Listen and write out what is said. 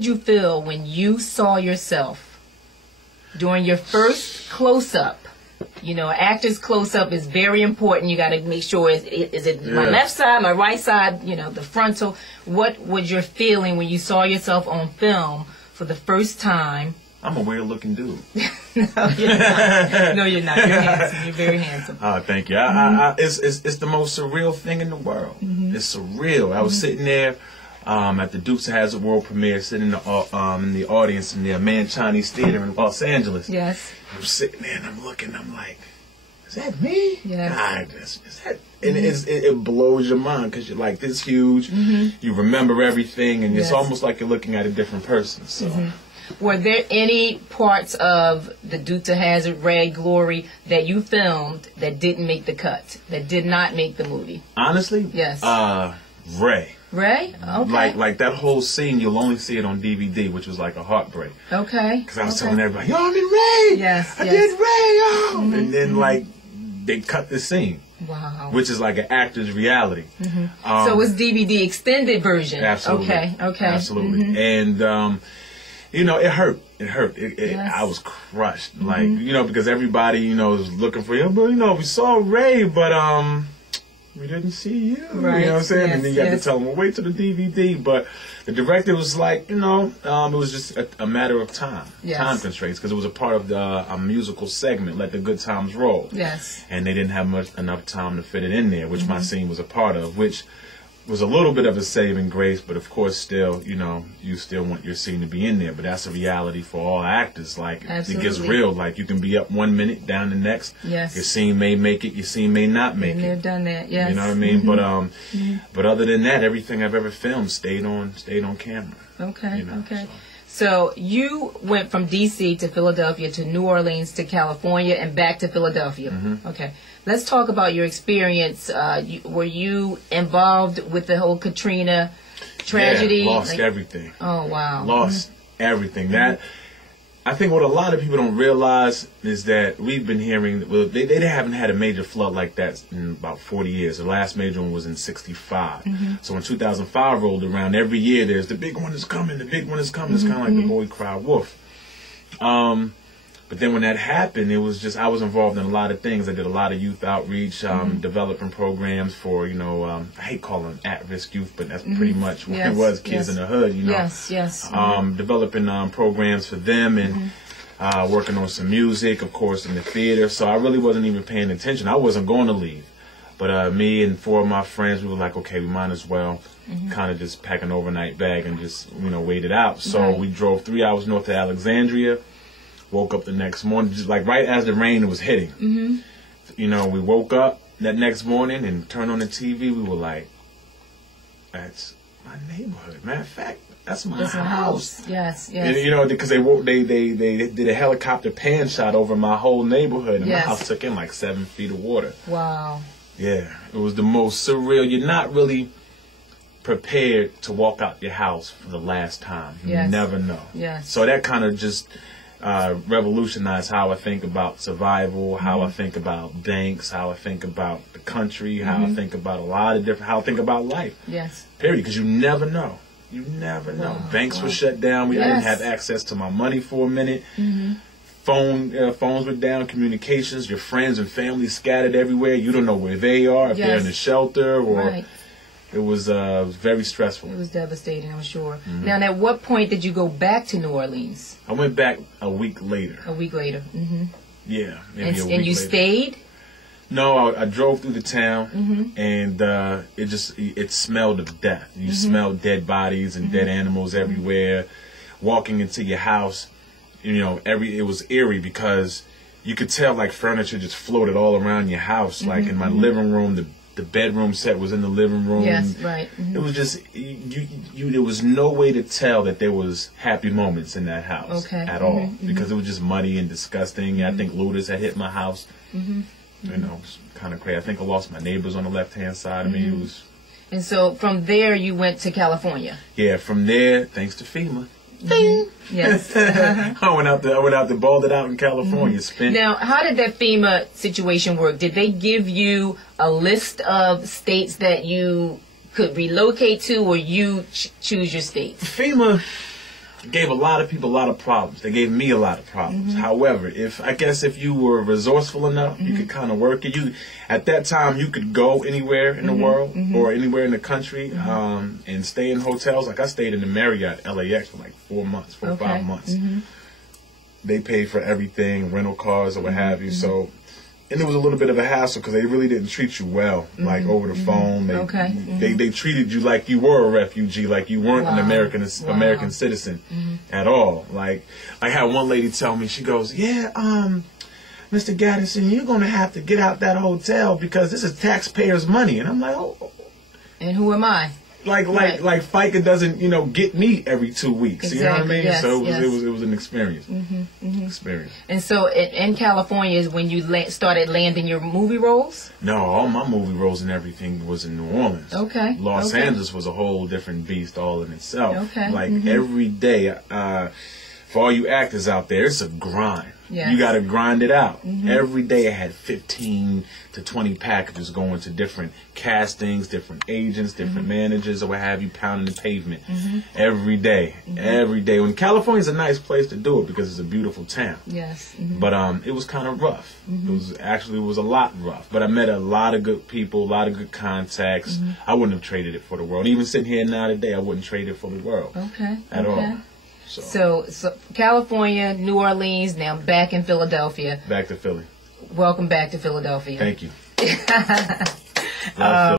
Did you feel when you saw yourself during your first close-up? You know, actor's close-up is very important. You got to make sure, is it my left side, my right side, you know, the frontal. What was your feeling when you saw yourself on film for the first time? I'm a weird-looking dude. No, you're not. No, you're not. You're handsome. You're very handsome. Oh, thank you. It's the most surreal thing in the world. It's surreal. I was sitting there at the Dukes of Hazzard world premiere, sitting in the audience in the Man Chinese Theater in Los Angeles. Yes. I'm sitting there and I'm looking. I'm like, is that me? Yes. God, is that? And it blows your mind because you're like this huge. You remember everything, and it's almost like you're looking at a different person. So. Were there any parts of the Dukes of Hazzard, Red Glory, that you filmed that didn't make the cut, that did not make the movie? Honestly? Yes. Ray. Ray? Okay. Like that whole scene, you'll only see it on DVD, which was like a heartbreak. Okay. Because I was telling everybody, yo, I'm in Ray! Yes, I did Ray, yo! And then, like, they cut the scene. Wow. Which is like an actor's reality. So it's DVD extended version. Absolutely. Okay. Absolutely. And, you know, it hurt. It hurt. I was crushed. Like, you know, because everybody, you know, was looking for you. But, you know, we saw Ray, but we didn't see you. Right. You know what I'm saying? Yes, and then you have to tell them, well, wait till the DVD. But the director was like, you know, it was just a matter of time. Yes. Time constraints. Because it was a part of a musical segment, Let the Good Times Roll. Yes. And they didn't have enough time to fit it in there, which my scene was a part of, which was a little bit of a saving grace, but of course still, you know, you still want your scene to be in there. But that's a reality for all actors. Like, it gets real. Like, you can be up 1 minute, down the next. Yes. Your scene may make it, your scene may not make it. They've done that, yes. You know what I mean? But other than that, everything I've ever filmed stayed on camera. Okay, you know, okay. So you went from D.C. to Philadelphia to New Orleans to California and back to Philadelphia. Okay. Let's talk about your experience. Were you involved with the whole Katrina tragedy? Yeah, lost everything. Oh, wow. Lost everything. That, I think what a lot of people don't realize is that we've been hearing, well, they haven't had a major flood like that in about 40 years. The last major one was in 65. So when 2005 rolled around, every year there's the big one is coming, the big one is coming. It's kind of like the boy cried wolf. But then when that happened, it was just, I was involved in a lot of things. I did a lot of youth outreach, developing programs for, you know, I hate calling them at-risk youth, but that's pretty much what it was, kids in the hood, you know. Yes. Developing programs for them and working on some music, of course, in the theater. So I really wasn't even paying attention. I wasn't going to leave. But me and 4 of my friends, we were like, okay, we might as well kind of just pack an overnight bag and just, you know, wait it out. So we drove 3 hours north of Alexandria. Woke up the next morning, just like right as the rain was hitting. You know, we woke up that next morning and turned on the TV. We were like, that's my neighborhood. Matter of fact, that's my house. Yes. And, you know, because they did a helicopter pan shot over my whole neighborhood, and my house took in like 7 feet of water. Wow. Yeah, it was the most surreal. You're not really prepared to walk out your house for the last time. You never know. Yes. So that kind of just revolutionized how I think about survival, how I think about banks, how I think about the country, how I think about a lot of different, how I think about life. Yes. Period. Because you never know. You never know. Banks were shut down. I didn't have access to my money for a minute. Phones were down. Communications. Your friends and family scattered everywhere. You don't know where they are. If they're in a shelter or. It was very stressful. It was devastating, I'm sure. Now, at what point did you go back to New Orleans? I went back a week later. A week later. Yeah, maybe a week and you later. stayed? No, I drove through the town, and it smelled of death. You smelled dead bodies and dead animals everywhere. Walking into your house, you know, it was eerie because you could tell like furniture just floated all around your house. Like in my living room, the bedroom set was in the living room. Yes, right. It was just there was no way to tell that there was happy moments in that house at all because it was just muddy and disgusting. I think looters had hit my house. You know, it was kind of crazy. I think I lost my neighbors on the left-hand side. I mean, it was. And so from there you went to California. Yeah, from there, thanks to FEMA. Yes. I went out to balled it out in California. Now, how did that FEMA situation work? Did they give you a list of states that you could relocate to, or you choose your states? FEMA gave a lot of people a lot of problems. They gave me a lot of problems. However, if you were resourceful enough, you could kind of work it. At that time, you could go anywhere in the world or anywhere in the country and stay in hotels. Like I stayed in the Marriott LAX for like 4 months, 4 or 5 months. They paid for everything, rental cars or what have you. So. And it was a little bit of a hassle because they really didn't treat you well, like over the phone. They treated you like you were a refugee, like you weren't an American citizen at all. Like I had one lady tell me, she goes, "Yeah, Mr. Gadison, you're gonna have to get out that hotel because this is taxpayers' money." And I'm like, "Oh." And who am I? Like FICA doesn't, get me every 2 weeks. Exactly. You know what I mean? Yes, So yes. it was an experience. Experience. And so in California is when you started landing your movie roles? No, all my movie roles and everything was in New Orleans. Okay. Los Angeles was a whole different beast all in itself. Okay. Like every day, for all you actors out there, it's a grind. Yes. You got to grind it out. Every day I had 15 to 20 packages going to different castings, different agents, different managers, or what have you, pounding the pavement. Every day. Every day. When California's a nice place to do it because it's a beautiful town. Yes. But it was kind of rough. It was a lot rough. But I met a lot of good people, a lot of good contacts. I wouldn't have traded it for the world. Even sitting here now today, I wouldn't trade it for the world. Okay. At all. So California, New Orleans, now back in Philadelphia. Back to Philly. Welcome back to Philadelphia. Thank you. Love Philly.